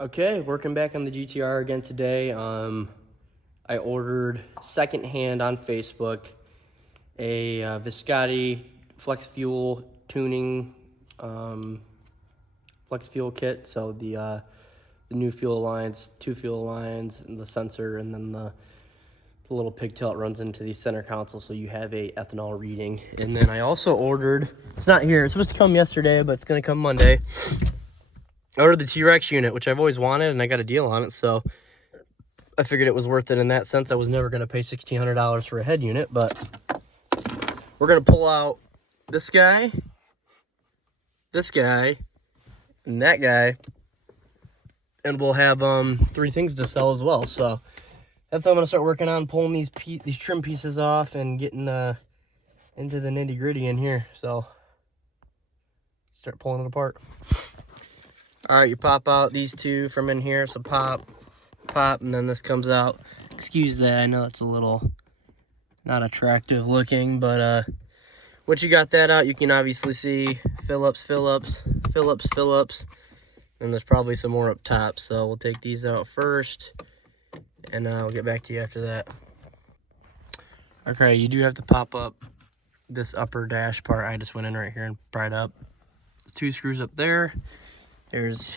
Okay, working back on the GTR again today. I ordered secondhand on Facebook a Viscotti Flex Fuel tuning Flex Fuel kit. So the new fuel lines, two fuel lines, and the sensor, and then the little pigtail that runs into the center console, so you have a ethanol reading. And then I also ordered. It's not here. It's supposed to come yesterday, but it's gonna come Monday. I ordered the T-Rex unit, which I've always wanted, and I got a deal on it, so I figured it was worth it in that sense. I was never going to pay $1,600 for a head unit, but we're going to pull out this guy, and that guy, and we'll have three things to sell as well. So that's what I'm going to start working on, pulling these trim pieces off and getting into the nitty-gritty in here. So start pulling it apart. All right, you pop out these two from in here. So pop, and then this comes out. Excuse that, I know it's a little not attractive looking, but once you got that out, you can obviously see Phillips, and there's probably some more up top. So we'll take these out first, and I'll get back to you after that. Okay, you do have to pop up this upper dash part. I just went in right here and pried up. Two screws up there. There's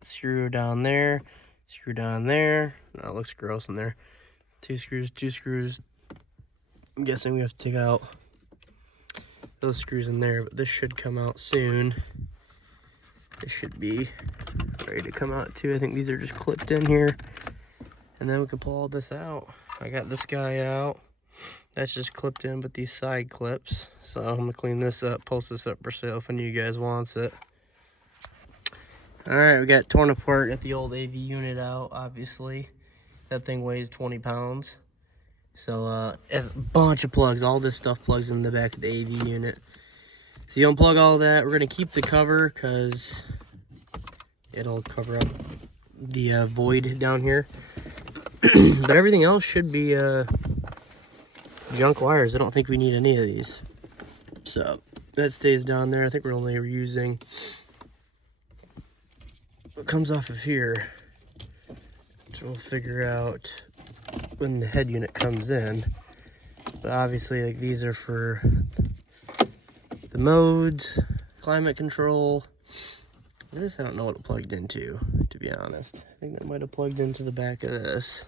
a screw down there, screw down there. No, it looks gross in there. Two screws. I'm guessing we have to take out those screws in there, but this should come out soon. It should be ready to come out too. I think these are just clipped in here, and then we can pull all this out. I got this guy out. That's just clipped in, but these side clips. So I'm gonna clean this up, post this up for sale if any of you guys wants it. All right, we got torn apart, got the old AV unit out, obviously. That thing weighs 20 pounds. So it's a bunch of plugs. All this stuff plugs in the back of the AV unit. So you unplug all that. We're gonna keep the cover because it'll cover up the void down here. But everything else should be junk wires. I don't think we need any of these. So that stays down there. I think we're only using what comes off of here. So we'll figure out when the head unit comes in. But obviously, like, these are for the modes, climate control. This I don't know what it plugged into, to be honest. I think that might have plugged into the back of this.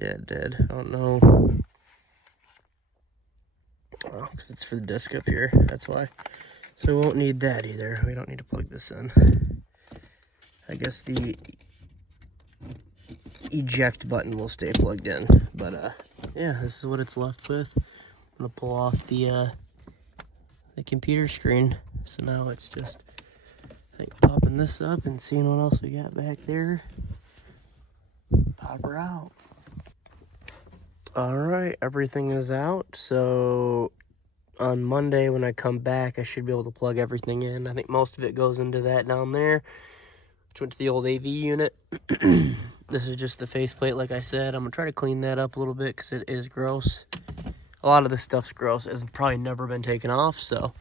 Yeah, it did. I don't know. Oh, because it's for the disc up here. That's why. So we won't need that either. We don't need to plug this in. I guess the eject button will stay plugged in. But yeah, this is what it's left with. I'm gonna pull off the computer screen. So now it's just, I think, popping this up and seeing what else we got back there. Pop her out. All right, everything is out. So on Monday when I come back, I should be able to plug everything in. I think most of it goes into that down there, which went to the old AV unit. This is just the faceplate, like I said. I'm gonna try to clean that up a little bit because it is gross. A lot of this stuff's gross. It's probably never been taken off, so.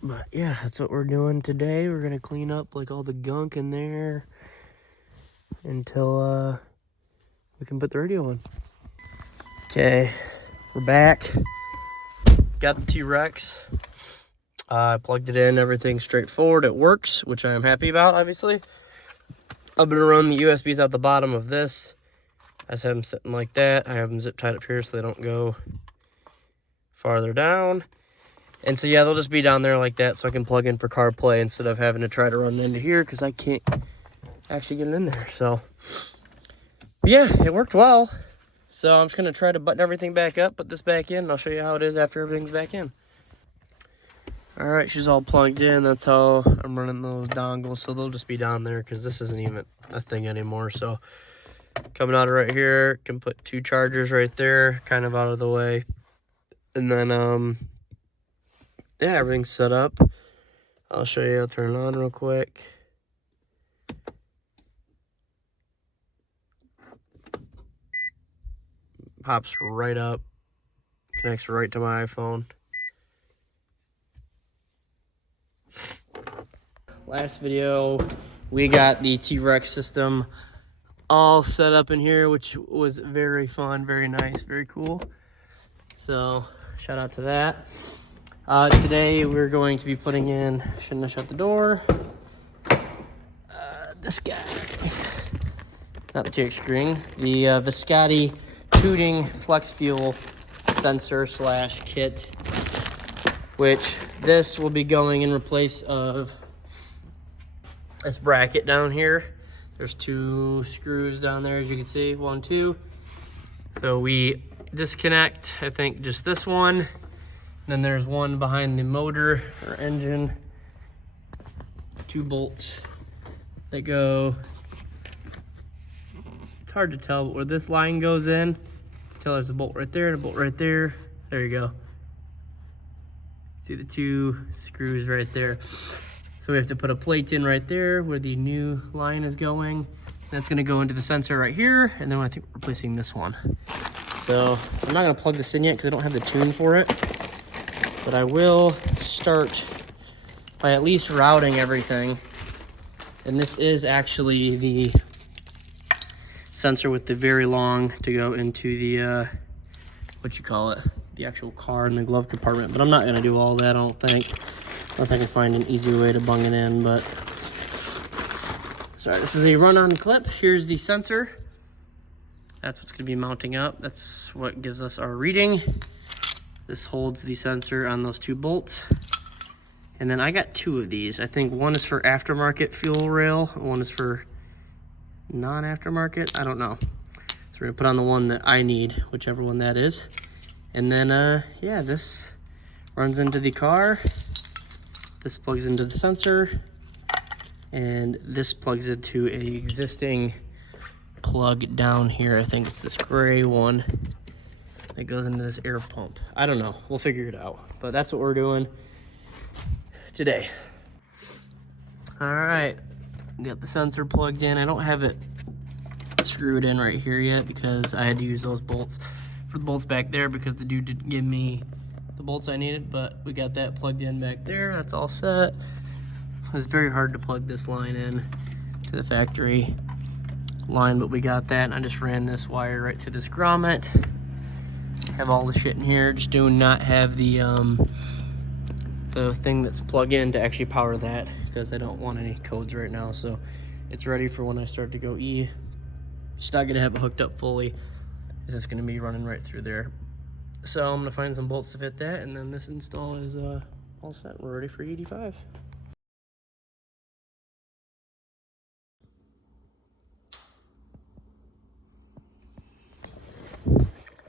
But yeah, that's what we're doing today. We're gonna clean up like all the gunk in there until we can put the radio on. Okay, we're back. Got the T-Rex. I plugged it in, everything's straightforward. It works, which I am happy about, obviously. I'm gonna run the USBs out the bottom of this. I just have them sitting like that. I have them zip tied up here so they don't go farther down. And so yeah, they'll just be down there like that so I can plug in for CarPlay instead of having to try to run into here because I can't actually get it in there. So yeah, it worked well. So I'm just gonna try to button everything back up, put this back in, and I'll show you how it is after everything's back in. All right, she's all plugged in. That's how I'm running those dongles. So they'll just be down there because this isn't even a thing anymore. So coming out of right here, can put two chargers right there, kind of out of the way. And then, yeah, everything's set up. I'll show you. I'll turn it on real quick. Pops right up. Connects right to my iPhone. last video, we got the T-Rex system all set up in here, which was very fun, very nice, very cool. So shout out to that. Today we're going to be putting in, shouldn't have shut the door, this guy, not the TX screen, the Viscotti tooting flex fuel sensor slash kit, which this will be going in replace of this bracket down here. There's 2 screws down there, as you can see, 1, 2. So we disconnect, I think, just this one. Then there's one behind the motor or engine. 2 bolts that go, it's hard to tell, but where this line goes in, tell there's a bolt right there and a bolt right there. There you go. See the 2 screws right there. So we have to put a plate in right there where the new line is going. That's gonna go into the sensor right here, and then I think we're replacing this one. So I'm not gonna plug this in yet because I don't have the tune for it, but I will start by at least routing everything. And this is actually the sensor with the very long to go into the, the actual car and the glove compartment. But I'm not gonna do all that, I don't think, unless I can find an easy way to bung it in. But sorry, this is a run-on clip. Here's the sensor. That's what's gonna be mounting up. That's what gives us our reading. This holds the sensor on those 2 bolts. And then I got 2 of these. I think one is for aftermarket fuel rail, and one is for non-aftermarket. I don't know. So we're gonna put on the one that I need, whichever one that is. And then, yeah, this runs into the car. This plugs into the sensor. And this plugs into a existing plug down here. I think it's this gray one that goes into this air pump. I don't know. We'll figure it out. But that's what we're doing today. All right, we got the sensor plugged in. I don't have it screwed in right here yet because I had to use those bolts for the bolts back there because the dude didn't give me the bolts I needed, but we got that plugged in back there. That's all set. It was very hard to plug this line in to the factory line, but we got that, and I just ran this wire right through this grommet. Have all the shit in here. Just do not have the thing that's plugged in to actually power that because I don't want any codes right now. So it's ready for when I start to go E. Just not gonna have it hooked up fully. It's just gonna be running right through there. So I'm gonna find some bolts to fit that, and then this install is all set. We're ready for ED5.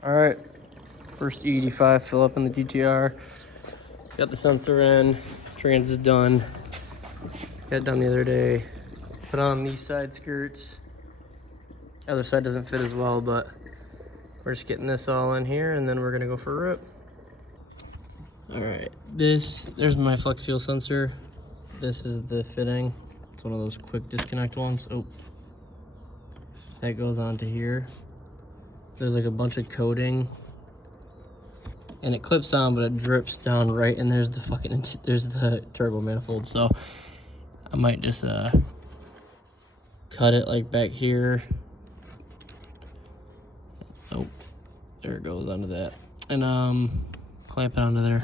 All right, first ED5 fill up in the GTR. Got the sensor in, trans is done. Got it done the other day. Put on these side skirts. Other side doesn't fit as well, but we're just getting this all in here, and then we're gonna go for a rip. All right, there's my flex fuel sensor. This is the fitting. It's one of those quick disconnect ones. Oh, that goes onto here. There's like a bunch of coating, and it clips on, but it drips down right, and there's the turbo manifold. So I might just cut it like back here. Oh, there it goes onto that, and clamp it onto there.